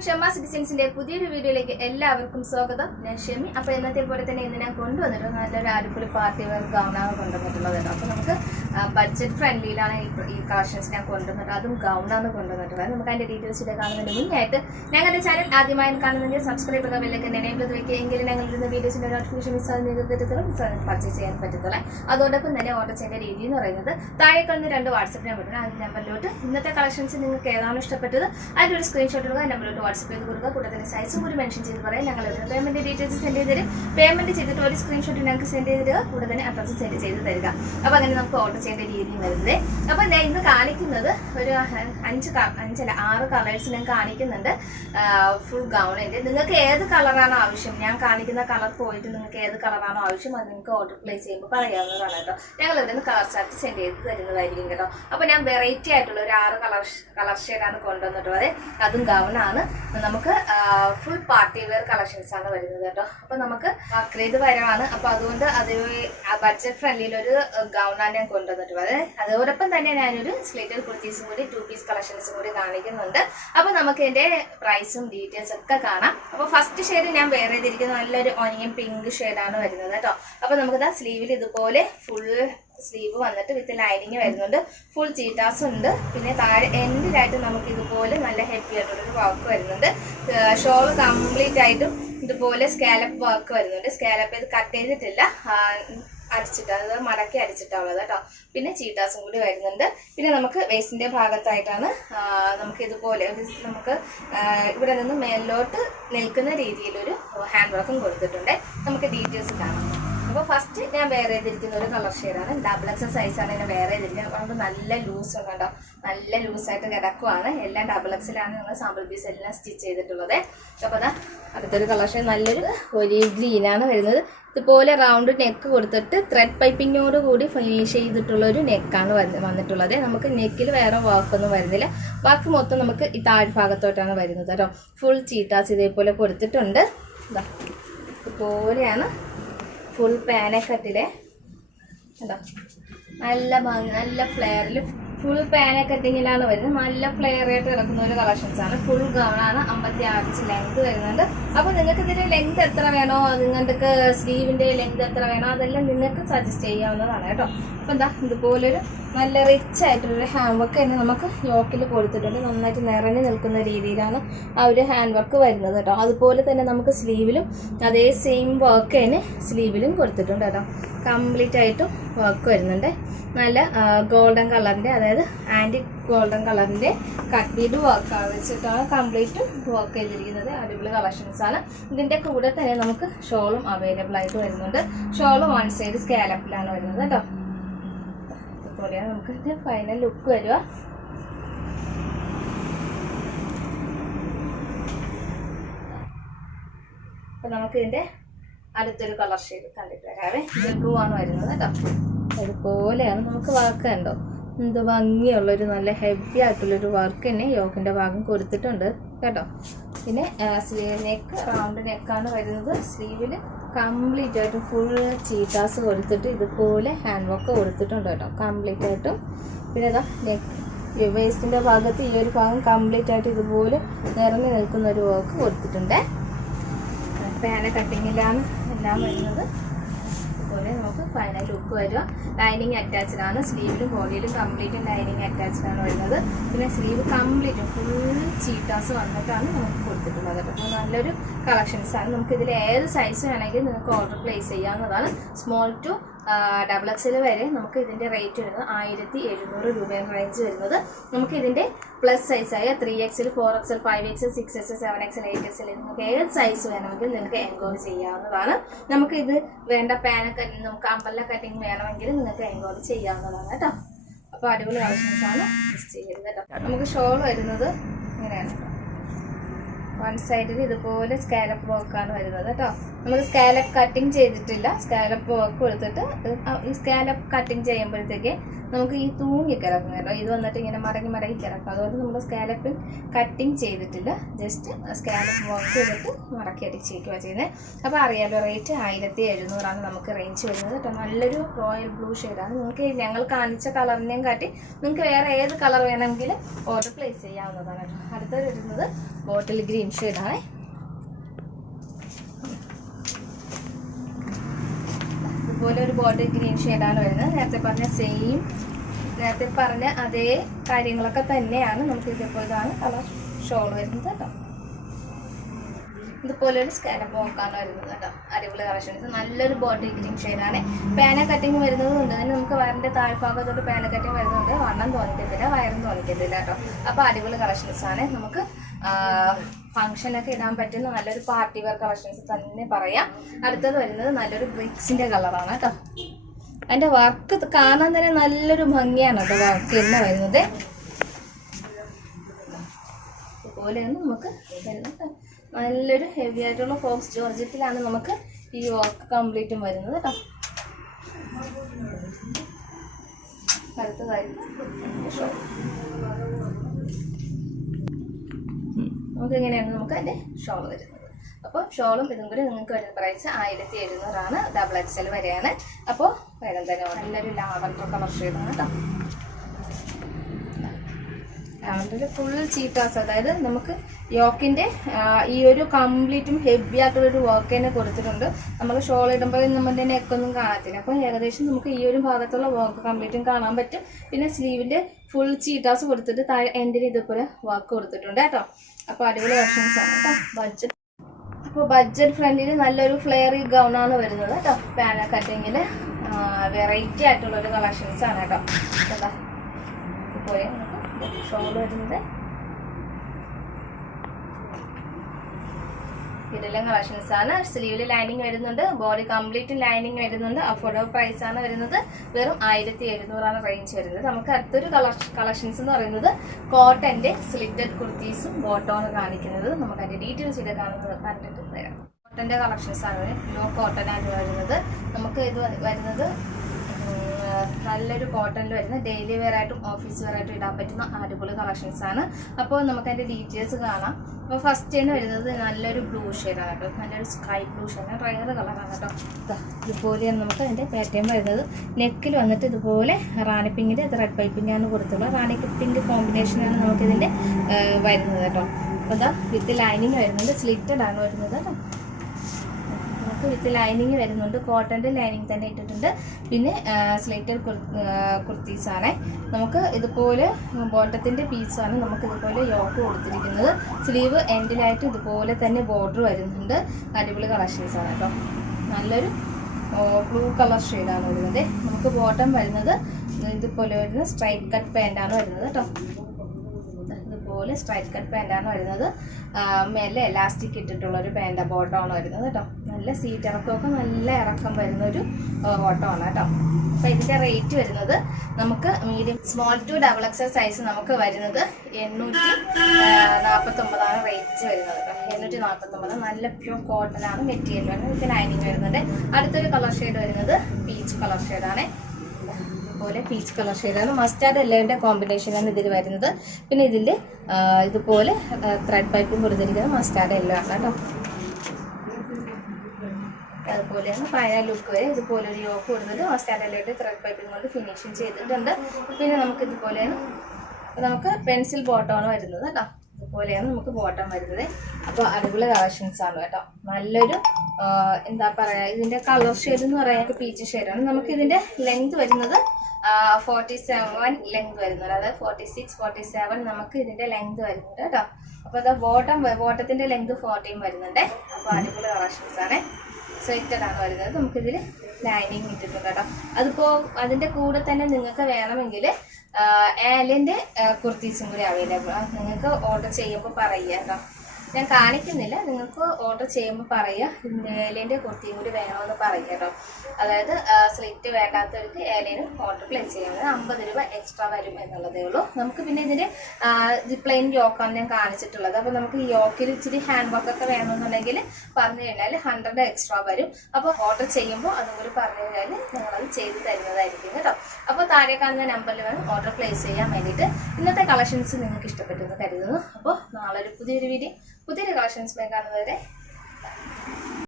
നമസ്കാരം, ഷെമാസ് ഡിസൈൻസിന്റെ പുതിയൊരു വീഡിയോയിലേക്ക് എല്ലാവർക്കും സ്വാഗതം. ഞാൻ ഷെമി. അപ്പോൾ ഇന്നത്തെ പോലെ തന്നെ ഇന്ന് ഞാൻ കൊണ്ടുവന്നിട്ട് നല്ലൊരു അടിപൊളി പാർട്ടി വെയർ ഗൗണാണ് കൊണ്ടുവന്നിട്ടുള്ളത് കേട്ടോ. അപ്പോൾ നമുക്ക് ബഡ്ജറ്റ് ഫ്രണ്ട്ലിയിലാണ് ഈ കളക്ഷൻസ് ഞാൻ കൊണ്ടുവന്നിട്ട്, അതും ഗൗണാണ് കൊണ്ടുവന്നിട്ടുള്ളത്. നമുക്ക് അതിന്റെ ഡീറ്റെയിൽസ് ഇത് കാണുന്നതിന് മുന്നായിട്ട് ഞങ്ങളുടെ ചാനൽ ആദ്യമായി കാണുന്നെങ്കിൽ സബ്സ്ക്രൈബ് ചെയ്യുക, ബെല്ലൈക്കൻ എനേബിൾ ചെയ്ത് വെക്കുക. എങ്കിലും ഞങ്ങളിരുന്ന വീഡിയോസിന്റെ നോട്ടിഫിക്കേഷൻ മിസ്സായി നിങ്ങൾക്ക് പർച്ചേസ് ചെയ്യാൻ പറ്റത്തുള്ളൂ. അതോടൊപ്പം തന്നെ ഓർഡർ ചെയ്യേണ്ട രീതി എന്ന് പറയുന്നത് താഴെ കാണുന്ന 2 വാട്സ്ആപ്പ് നമ്പർ, ആ നമ്പറിലോട്ട് ഇന്നത്തെ കളക്ഷൻസ് നിങ്ങൾക്ക് ഏതാണോ ഇഷ്ടപ്പെട്ടത് അതിൻ്റെ ഒരു സ്ക്രീൻഷോട്ട് എടുക്കുക, നമ്പറിലോട്ട് വാട്സ്ആപ്പ് ചെയ്ത് കൊടുക്കുക. കൂടെ തന്നെ സൈസും കൂടി മെൻഷൻ ചെയ്ത് പറയാം. ഞങ്ങൾ പേയ്മെന്റ് ഡീറ്റെയിൽസ് സെൻഡ് ചെയ്ത് തരും. പേയ്മെന്റ് ചെയ്തിട്ട് ഒരു സ്ക്രീൻഷോട്ട് ഞങ്ങൾക്ക് സെൻഡ് ചെയ്ത് തരിക, കൂടെ തന്നെ അഡ്രസ്സ് സെൻഡ് ചെയ്ത് തരിക. അപ്പോൾ അങ്ങനെ നമുക്ക് ഓർഡർ ചെയ്യേണ്ട രീതി വരുന്നത്. അപ്പോൾ ഞാൻ ഇന്ന് കാണിക്കുന്നത് ഒരു 6 കളേഴ്സ് ഞാൻ കാണിക്കുന്നുണ്ട്. ഫുൾ ഗൗണിൻ്റെ നിങ്ങൾക്ക് ഏത് കളറാണോ ആവശ്യം, ഞാൻ കാണിക്കുന്ന കളർ പോയിട്ട് നിങ്ങൾക്ക് ഏത് കളറാണോ ആവശ്യം അത് നിങ്ങൾക്ക് ഓർഡർ പ്ലേസ് ചെയ്യുമ്പോൾ പറയാവുന്നതാണ് കേട്ടോ. ഞങ്ങൾ ഇവിടെ നിന്ന് കളർ ചാർട്ട് സെൻഡ് ചെയ്ത് തരുന്നതായിരിക്കും കേട്ടോ. അപ്പോൾ ഞാൻ വെറൈറ്റി ആയിട്ടുള്ള ഒരു 6 കളർ ഷെയ്ഡാണ് കൊണ്ടുവന്നിട്ടുള്ളത്. അതും ഗൗണാണ്. നമുക്ക് ഫുൾ പാർട്ടി വെയർ കളക്ഷൻസ് ആണ് വരുന്നത് കേട്ടോ. അപ്പോൾ നമുക്ക് ബക്രീദ് വരവാണ്. അപ്പോൾ അതുകൊണ്ട് അത് ബഡ്ജറ്റ് ഫ്രണ്ട്ലിയിലൊരു ഗൗണാണ് ഞാൻ കൊണ്ടുവന്നിട്ടുള്ളത്. അതോടൊപ്പം തന്നെ ഞാനൊരു സ്ലിറ്റഡ് കുർത്തീസും കൂടി 2 പീസ് കളക്ഷൻസും കൂടി കാണിക്കുന്നുണ്ട്. അപ്പോൾ നമുക്ക് ഇതിൻ്റെ പ്രൈസും ഡീറ്റെയിൽസ് ഒക്കെ കാണാം. അപ്പോൾ ഫസ്റ്റ് ഷെയ്ഡ് ഞാൻ വെയർ ചെയ്തിരിക്കുന്നത് നല്ലൊരു ഓനിയൻ പിങ്ക് ഷെയ്ഡാണ് വരുന്നത് കേട്ടോ. അപ്പോൾ നമുക്കിതാ സ്ലീവിൽ ഇതുപോലെ ഫുൾ സ്ലീവ് വന്നിട്ട് വിത്ത് ലൈനിങ് വരുന്നുണ്ട്. ഫുൾ ചീറ്റാസ് ഉണ്ട്. പിന്നെ താഴെ എൻഡിലായിട്ട് നമുക്ക് ഇതുപോലെ നല്ല ഹെവി ആയിട്ടുള്ളൊരു വർക്ക് വരുന്നുണ്ട്. ഷോൾ കംപ്ലീറ്റ് ആയിട്ടും ഇതുപോലെ സ്കാലപ്പ് വർക്ക് വരുന്നുണ്ട്. സ്കാലപ്പ് ഇത് കട്ട് ചെയ്തിട്ടില്ല, അടിച്ചിട്ട് അത് മടക്കി അടിച്ചിട്ടുള്ളത് കേട്ടോ. പിന്നെ ചീട്ടാസും കൂടി വരുന്നുണ്ട്. പിന്നെ നമുക്ക് വേസ്റ്റിന്റെ ഭാഗത്തായിട്ടാണ് നമുക്ക് ഇതുപോലെ നമുക്ക് ഇവിടെ നിന്ന് മേലോട്ട് നിൽക്കുന്ന രീതിയിലൊരു ഹാൻഡ് വർക്കും കൊടുത്തിട്ടുണ്ട്. നമുക്ക് ഡീറ്റെയിൽസ് കാണാം. അപ്പോൾ ഫസ്റ്റ് ഞാൻ വെയർ ചെയ്തിരിക്കുന്ന ഒരു കളർ ഷെയ്ഡാണ്. XXL സൈസാണ് ഞാൻ വെയർ ചെയ്തിരിക്കുന്നത്. അതുകൊണ്ട് നല്ല ലൂസ് ഉണ്ട് കേട്ടോ. നല്ല ലൂസായിട്ട് കിടക്കുവാണ്. എല്ലാം XXL ഞങ്ങൾ സാമ്പിൾ പീസ് എല്ലാം സ്റ്റിച്ച് ചെയ്തിട്ടുള്ളത്. അപ്പോൾ അതാ അടുത്തൊരു കളർ ഷെയ്ഡ് നല്ലൊരു ഒലീവ് ഗ്രീനാണ് വരുന്നത്. ഇതുപോലെ റൗണ്ട് നെക്ക് കൊടുത്തിട്ട് ത്രെഡ് പൈപ്പിങ്ങോട് കൂടി ഫിനിഷ് ചെയ്തിട്ടുള്ളൊരു നെക്കാണ് വന്നിട്ടുള്ളത്. നമുക്ക് നെക്കിൽ വേറെ വർക്കൊന്നും വരുന്നില്ല. വർക്ക് മൊത്തം നമുക്ക് ഈ താഴ്ഭാഗത്തോട്ടാണ് വരുന്നത് കേട്ടോ. ഫുൾ ചീട്ടാസ് ഇതേപോലെ കൊടുത്തിട്ടുണ്ട്. ഇതാ ഇതുപോലെയാണ് ഫുൾ പാനക്കട്ടിലെ കേട്ടോ. നല്ല ഭംഗി, നല്ല ഫ്ലെയറിൽ ഫുൾ പാനക്കട്ടിങ്ങിലാണ് വരുന്നത്. നല്ല ഫ്ലെയർ ആയിട്ട് കിടക്കുന്ന ഒരു കളക്ഷൻസ് ആണ്. ഫുൾ ഗൗണാണ്. 56 ഇഞ്ച് ലെങ്ത് വരുന്നുണ്ട്. അപ്പോൾ നിങ്ങൾക്ക് ഇതിന്റെ ലെങ്ത് എത്ര വേണോ, നിങ്ങൾക്ക് സ്ലീവിന്റെ ലെങ്ത് എത്ര വേണോ അതെല്ലാം നിങ്ങൾക്ക് സജസ്റ്റ് ചെയ്യാവുന്നതാണ് കേട്ടോ. അപ്പോൾ എന്താ ഇതുപോലൊരു നല്ല റിച്ച് ആയിട്ടൊരു ഹാൻഡ് വർക്ക് തന്നെ നമുക്ക് യോക്കിൽ കൊടുത്തിട്ടുണ്ട്. നന്നായിട്ട് നിറഞ്ഞു നിൽക്കുന്ന രീതിയിലാണ് ആ ഒരു ഹാൻഡ് വർക്ക് വരുന്നത് കേട്ടോ. അതുപോലെ തന്നെ നമുക്ക് സ്ലീവിലും അതേ സെയിം വർക്ക് തന്നെ സ്ലീവിലും കൊടുത്തിട്ടുണ്ട് കേട്ടോ. കംപ്ലീറ്റ് ആയിട്ടും വർക്ക് വരുന്നുണ്ട്. നല്ല ഗോൾഡൻ കളറിൻ്റെ, അതായത് ആൻറ്റി ഗോൾഡൻ കളറിൻ്റെ കട്ട് ബീഡ് വർക്ക് വെച്ചിട്ടാണ് കംപ്ലീറ്റ് വർക്ക് ചെയ്തിരിക്കുന്നത്. അടിപൊളി കളക്ഷൻസ് ആണ്. ഇതിൻ്റെ കൂടെ തന്നെ നമുക്ക് ഷോളും അവൈലബിൾ ആയിട്ട് വരുന്നുണ്ട്. ഷോളും 1 സൈഡ് സ്കാലപ്പിലാണ് വരുന്നത് കേട്ടോ. അതുപോലെയാണ് നമുക്ക് ഇതിൻ്റെ ഫൈനൽ ലുക്ക് വരിക. അപ്പം നമുക്കിതിൻ്റെ അടുത്തൊരു കളർ ഷെയ്ഡ് കണ്ടിട്ട് വരാവേ. ഇത് ബ്ലൂ ആണ് വരുന്നത് കേട്ടോ. അതുപോലെയാണ് നമുക്ക് വർക്ക് കണ്ടോ. എന്ത് ഭംഗിയുള്ളൊരു നല്ല ഹെവി ആയിട്ടുള്ളൊരു വർക്ക് തന്നെ യോക്കിൻ്റെ ഭാഗം കൊടുത്തിട്ടുണ്ട് കേട്ടോ. പിന്നെ നെക്ക് റൗണ്ട് നെക്കാണ് വരുന്നത്. സ്ലീവിൽ കംപ്ലീറ്റ് ആയിട്ട് ഫുൾ ചീറ്റാസ് കൊടുത്തിട്ട് ഇതുപോലെ ഹാൻഡ് വർക്ക് കൊടുത്തിട്ടുണ്ട് കേട്ടോ കംപ്ലീറ്റ് ആയിട്ടും. പിന്നെ ഇതാ നെക്ക് വേസ്റ്റിൻ്റെ ഭാഗത്ത് ഈ ഒരു ഭാഗം കംപ്ലീറ്റ് ആയിട്ട് ഇതുപോലെ നിറഞ്ഞു നിൽക്കുന്ന ഒരു വർക്ക് കൊടുത്തിട്ടുണ്ട്. പാന കട്ടിങ്ങിലാണ് എല്ലാം വരുന്നത്. അതുപോലെ നമുക്ക് ഫൈനൽ ലുക്ക് വരിക. ലൈനിങ് അറ്റാച്ച്ഡ് ആണ്. സ്ലീവിലും ബോഡിയിലും കംപ്ലീറ്റ് ലൈനിങ് അറ്റാച്ച്ഡ് ആണ് വരുന്നത്. പിന്നെ സ്ലീവ് കംപ്ലീറ്റ് ഫുൾ ചീറ്റാസ് വന്നിട്ടാണ് നമുക്ക് കൊടുത്തിട്ടുള്ളത്. അപ്പോൾ നല്ലൊരു കളക്ഷൻസ് ആണ്. നമുക്ക് ഇതിൽ ഏത് സൈസ് വേണമെങ്കിലും നിങ്ങൾക്ക് ഓർഡർ പ്ലേസ് ചെയ്യാവുന്നതാണ്. സ്മോൾ ടു XXL വരെ നമുക്ക് ഇതിൻ്റെ റേറ്റ് വരുന്നത് 1700 രൂപയാണ് റേഞ്ച് വരുന്നത്. നമുക്ക് ഇതിൻ്റെ plus സൈസായ 3XL, 4XL, 5XL, 6XL, 7XL, 8XL നമുക്ക് ഏത് സൈസ് വേണമെങ്കിൽ നിങ്ങൾക്ക് എൻക്വയറി ചെയ്യാവുന്നതാണ്. നമുക്ക് ഇത് വേണ്ട നമുക്ക് അമ്പല കട്ടിങ് വേണമെങ്കിൽ നിങ്ങൾക്ക് എൻക്വയറി ചെയ്യാവുന്നതാണ് കേട്ടോ. അപ്പോൾ അടിപൊളി കളക്ഷൻസ് ആണ് ചെയ്യുന്നത് കേട്ടോ. നമുക്ക് ഷോൾ വരുന്നത് ഇങ്ങനെയാണ്. 1 സൈഡിൽ ഇതുപോലെ സ്കാലപ്പ് വർക്കാണ് വരുന്നത് കേട്ടോ. നമ്മൾ സ്കാലപ്പ് കട്ടിങ് ചെയ്തിട്ടില്ല. സ്കാലപ്പ് വർക്ക് കൊടുത്തിട്ട് ഈ സ്കാലപ്പ് കട്ടിങ് ചെയ്യുമ്പോഴത്തേക്ക് നമുക്ക് ഈ തൂങ്ങി കിടക്കും കേട്ടോ. ഇത് വന്നിട്ട് ഇങ്ങനെ മടങ്ങി കിടക്കും. അതുകൊണ്ട് നമ്മൾ സ്കാലപ്പിൽ കട്ടിങ് ചെയ്തിട്ടില്ല. ജസ്റ്റ് സ്കാലപ്പ് വർക്ക് ചെയ്തിട്ട് മടക്കി അടിച്ചേക്കുക ചെയ്യുന്നത്. അപ്പോൾ അറിയാലോ, റേറ്റ് 1700 നമുക്ക് റേഞ്ച് വരുന്നത് കേട്ടോ. നല്ലൊരു റോയൽ ബ്ലൂ ഷെയ്ഡാണ്. നിങ്ങൾക്ക് ഞങ്ങൾ കാണിച്ച കളറിനെയും കാട്ടി നിങ്ങൾക്ക് വേറെ ഏത് കളർ വേണമെങ്കിലും ഓർഡർ പ്ലേസ് ചെയ്യാവുന്നതാണ് കേട്ടോ. അടുത്തത് വരുന്നത് ബോട്ടിൽ ഗ്രീൻ ഷെയ്ഡാണ്. ഇതുപോലെ ഒരു ബോട്ടിൽ ഗ്രീൻ ഷെയ്ഡാണ് വരുന്നത്. നേരത്തെ പറഞ്ഞ അതേ കാര്യങ്ങളൊക്കെ തന്നെയാണ്. നമുക്ക് ഇതേപോലെയാണ് കളർ ഷോൾ വരുന്നത് കേട്ടോ. ഇതുപോലെ ഒരു സ്കാലപ്പ് വർക്കാണ് വരുന്നത് കേട്ടോ. അടിപൊളി കളക്ഷൻസ്. നല്ലൊരു ബോട്ടിൽ ഗ്രീൻ ഷെയ്ഡാണ്. പാന കട്ടിങ് വരുന്നതുകൊണ്ട് തന്നെ നമുക്ക് വയറിൻ്റെ താഴ്ഭാഗത്തോട്ട് പാന കട്ടിങ് വരുന്നുണ്ട്. വണ്ണം തോന്നിക്കത്തില്ല, വയറും തോന്നിക്കത്തില്ല കേട്ടോ. അപ്പോൾ അടിപൊളി കളക്ഷൻസാണ്. നമുക്ക് ഫംഗ്ഷനൊക്കെ ഇടാൻ പറ്റുന്ന നല്ലൊരു പാർട്ടി വെയർ കളക്ഷൻസ് തന്നെ പറയാം. അടുത്തത് വരുന്നത് നല്ലൊരു ബ്രിക്സിന്റെ കളറാണ് കേട്ടോ. അതിന്റെ വർക്ക് കാണാൻ തന്നെ നല്ലൊരു ഭംഗിയാണ് കേട്ടോ. വർക്ക് തന്നെ വരുന്നത് ഇതുപോലെയാണ് നമുക്ക് വരുന്നത്. നല്ലൊരു ഹെവി ആയിട്ടുള്ള ഫോക്സ് ജോർജറ്റിലാണ് നമുക്ക് ഈ വർക്ക് കംപ്ലീറ്റും വരുന്നത് കേട്ടോ. അടുത്തതായിട്ട് നമുക്ക് എങ്ങനെയാണ് നമുക്ക് അതിൻ്റെ ഷോൾ വരുന്നത്. അപ്പോൾ ഷോളും ഇതും കൂടി നിങ്ങൾക്ക് വരുന്ന പ്രൈസ് 1700 ഡബിൾ XL വരെയാണ്. അപ്പോൾ വേഗം തന്നെ നല്ലൊരു ലാവൻഡർ കളർ ഷെയ്ഡാണ് കേട്ടോ. ലാവൻഡറിൽ ഫുൾ ചീറ്റാസ്, അതായത് നമുക്ക് യോക്കിൻ്റെ ഈ ഒരു കംപ്ലീറ്റും ഹെവി ആയിട്ടുള്ളൊരു വർക്ക് തന്നെ കൊടുത്തിട്ടുണ്ട്. നമ്മൾ ഷോൾ ഇടുമ്പോൾ നമ്മുടെ നെക്കൊന്നും കാണത്തില്ല. അപ്പോൾ ഏകദേശം നമുക്ക് ഈ ഒരു ഭാഗത്തുള്ള വർക്ക് കംപ്ലീറ്റും കാണാൻ പറ്റും. പിന്നെ സ്ലീവിൻ്റെ ഫുൾ ചീറ്റാസ് കൊടുത്തിട്ട് താഴെ എൻഡിൽ ഇതുപോലെ വർക്ക് കൊടുത്തിട്ടുണ്ട് കേട്ടോ. അപ്പോൾ അടിപൊളി കളക്ഷൻസ് ആണ് കേട്ടോ. ബഡ്ജറ്റ് ഫ്രണ്ടിൽ നല്ലൊരു ഫ്ലെയറി ഗൗണാണ് വരുന്നത് കേട്ടോ. പാന കട്ടിങ്ങിൽ വെറൈറ്റി ആയിട്ടുള്ളൊരു കളക്ഷൻസ് ആണ് കേട്ടോ. എന്താ ഇതുപോലെ ഷോൾ വരുന്നത് ഇതെല്ലാം കളക്ഷൻസ് ആണ്. സ്ലീവിൽ ലൈനിങ് വരുന്നുണ്ട്, ബോഡി കംപ്ലീറ്റ് ലൈനിങ് വരുന്നുണ്ട്. അഫോർഡബിൾ പ്രൈസ് ആണ് വരുന്നത്. വെറും 1700 റേഞ്ച് വരുന്നത്. നമുക്ക് അടുത്തൊരു കളക്ഷൻസ് എന്ന് പറയുന്നത് കോട്ടന്റെ സ്ലിറ്റഡ് കുർത്തീസും ബോട്ടോണ് കാണിക്കുന്നത്. നമുക്ക് അതിന്റെ ഡീറ്റെയിൽസ് ഇവിടെ കണ്ടിട്ട് തരാം. കോട്ടന്റെ കളക്ഷൻസ് ആണ്. ലോ കോട്ടൺ ആണ് വരുന്നത്. നമുക്ക് ഇത് വരുന്നത് നല്ലൊരു കോട്ടണിൽ വരുന്ന ഡെയിലി വെയർ ആയിട്ടും ഓഫീസ് വെയർ ആയിട്ടും ഇടാൻ പറ്റുന്ന അടിപൊളി കളക്ഷൻസ് ആണ്. അപ്പോൾ നമുക്ക് അതിന്റെ ഡീറ്റെയിൽസ് കാണാം. അപ്പോൾ ഫസ്റ്റ് തന്നെ വരുന്നത് നല്ലൊരു ബ്ലൂ ഷെയ്ഡാണ് കേട്ടോ. നല്ലൊരു സ്കൈ ബ്ലൂ ഷെയ്ഡ്, റയർ കളറാണ് കേട്ടോ. ഇതുപോലെയാണ് നമുക്ക് അതിൻ്റെ പാറ്റേൺ വരുന്നത്. നെക്കിൽ വന്നിട്ട് ഇതുപോലെ റാണി പിങ്കിൻ്റെ ത്രെഡ് പൈപ്പിംഗ് ആണ് കൊടുത്തുള്ളത്. റാണി പിങ്ക് കോമ്പിനേഷനാണ് നമുക്കിതിൻ്റെ വരുന്നത് കേട്ടോ. അപ്പോൾ ഇതാ വിത്ത് ലൈനിങ് വരുന്നുണ്ട്. സ്ലിറ്റഡ് ആണ് വരുന്നത് കേട്ടോ. നമുക്ക് വിത്ത് ലൈനിങ് വരുന്നുണ്ട്. കോട്ടൻ്റെ ലൈനിങ് തന്നെ ഇട്ടിട്ടുണ്ട്. പിന്നെ സ്ലിറ്റഡ് കുർത്തീസാണ്. നമുക്ക് ഇതുപോലെ ബോട്ടത്തിൻ്റെ പീസാണ് നമുക്ക് ഇതുപോലെ യോക്ക് കൊടുത്തിരിക്കുന്നത്. സ്ലീവ് എൻഡിലായിട്ട് ഇതുപോലെ തന്നെ ബോർഡർ വരുന്നുണ്ട്. അടിപൊളി കളക്ഷൻസാണ് കേട്ടോ. നല്ലൊരു ബ്ലൂ കളർ ഷെയ്ഡാണ് വരുന്നത്. നമുക്ക് ബോട്ടം വരുന്നത് ഇതുപോലെ വരുന്ന സ്ട്രൈറ്റ് കട്ട് പാൻ്റാണ് വരുന്നത് കേട്ടോ. ഇതുപോലെ സ്ട്രൈറ്റ് കട്ട് പാൻ്റാണ് വരുന്നത്. മേലെ എലാസ്റ്റിക് ഇട്ടിട്ടുള്ളൊരു പാൻ്റ് ബോട്ടമാണ് വരുന്നത് കേട്ടോ. നല്ല സീറ്റ് ഇറക്കമൊക്കെ നല്ല ഇറക്കം വരുന്നൊരു ബോട്ടമാണ് കേട്ടോ. അപ്പോൾ ഇതിൻ്റെ റേറ്റ് വരുന്നത് നമുക്ക് medium small to double XL size നമുക്ക് വരുന്നത് 849 റേറ്റ് വരുന്നത് കേട്ടോ. 849. നല്ല പ്യൂർ കോട്ടൺ ആണ് മെറ്റീരിയൽ വരുന്നത്. ഇത് ലൈനിങ് വരുന്നുണ്ട്. അടുത്തൊരു കളർ ഷെയ്ഡ് വരുന്നത് പീച്ച് കളർ ഷെയ്ഡാണ്. ഇതുപോലെ പീച്ച് കളർ ഷെയ്ഡാണ്. മസ്റ്റാർഡ് യെല്ലോൻ്റെ കോമ്പിനേഷനാണ് ഇതിൽ വരുന്നത്. പിന്നെ ഇതിൻ്റെ ഇതുപോലെ ത്രെഡ് പൈപ്പും കൊടുത്തിരിക്കുന്നത് മസ്റ്റാർഡ് യെല്ലോ ആണ് കേട്ടോ. അതുപോലെയാണ് ഫൈനൽ ലുക്ക് വരെ ഇതുപോലെ ഒരു യോക്ക് കൊടുത്തിട്ട് മസ്റ്റാർഡ് യെല്ലോയുടെ ത്രെഡ് പൈപ്പിംഗ് കൊണ്ട് ഫിനിഷിങ് ചെയ്തിട്ടുണ്ട്. പിന്നെ നമുക്ക് ഇതുപോലെയാണ് നമുക്ക് പെൻസിൽ ബോട്ടമാണ് വരുന്നത് കേട്ടോ. ഇതുപോലെയാണ് നമുക്ക് ബോട്ടം വരുന്നത്. അപ്പോൾ അടിപൊളി കളക്ഷൻസ് ആണ് കേട്ടോ. നല്ലൊരു എന്താ പറയുക, ഇതിൻ്റെ കളർ ഷെയ്ഡ് എന്ന് പറയുന്നത് പീച്ച് ഷെയ്ഡാണ്. നമുക്ക് ഇതിൻ്റെ ലെങ്ത് വരുന്നത് 47 ലെങ്ത് വരുന്നുണ്ട്. അതായത് 46, 47 നമുക്ക് ഇതിൻ്റെ ലെങ്ത് വരുന്നുണ്ട് കേട്ടോ. അപ്പോൾ അത് ബോട്ടത്തിൻ്റെ ലെങ്ത് 14 വരുന്നുണ്ട്. അപ്പോൾ അടിപൊളി കളക്ഷൻസ് ആണ്. സ്ട്രെയിറ്റഡ് ആണ് വരുന്നത്. നമുക്കിതിൽ ലൈനിങ് ഇട്ടിട്ടുണ്ട് കേട്ടോ. അതിൻ്റെ കൂടെ തന്നെ നിങ്ങൾക്ക് വേണമെങ്കിൽ ആലിൻ്റെ കുർത്തീസും കൂടി അവൈലബിൾ ആണ്. നിങ്ങൾക്ക് ഓർഡർ ചെയ്യുമ്പോൾ പറയുക കേട്ടോ. ഞാൻ കാണിക്കുന്നില്ല. നിങ്ങൾക്ക് ഓർഡർ ചെയ്യുമ്പോൾ പറയുക ഏലേൻ്റെ കുർത്തിയും കൂടി വേണമെന്ന് പറയുക കേട്ടോ. അതായത് സ്ലിറ്റ് വേണ്ടാത്തവർക്ക് ഏലേനും ഓർഡർ പ്ലേസ് ചെയ്യുന്നത് 50 രൂപ എക്സ്ട്രാ വരും എന്നുള്ളതേ ഉള്ളൂ. നമുക്ക് പിന്നെ ഇതിൻ്റെ പ്ലെയിൻ യോക്കാണ് ഞാൻ കാണിച്ചിട്ടുള്ളത്. അപ്പോൾ നമുക്ക് ഈ യോക്കിൽ ഇച്ചിരി ഹാൻഡ് വർക്കൊക്കെ വേണമെന്നുണ്ടെങ്കിൽ പറഞ്ഞു കഴിഞ്ഞാൽ 100 എക്സ്ട്രാ വരും. അപ്പോൾ ഓർഡർ ചെയ്യുമ്പോൾ അതും കൂടി പറഞ്ഞു കഴിഞ്ഞാൽ ഞങ്ങളത് ചെയ്ത് തരുന്നതായിരിക്കും കേട്ടോ. അപ്പോൾ താഴെ കാണുന്ന നമ്പറിൽ വേണം ഓർഡർ പ്ലേസ് ചെയ്യാൻ വേണ്ടിയിട്ട്. ഇന്നത്തെ കളക്ഷൻസ് നിങ്ങൾക്ക് ഇഷ്ടപ്പെട്ടെന്ന് കരുതുന്നു. അപ്പോൾ നാളെ ഒരു പുതിയൊരു കളക്ഷൻസ് കാണുന്നവരെ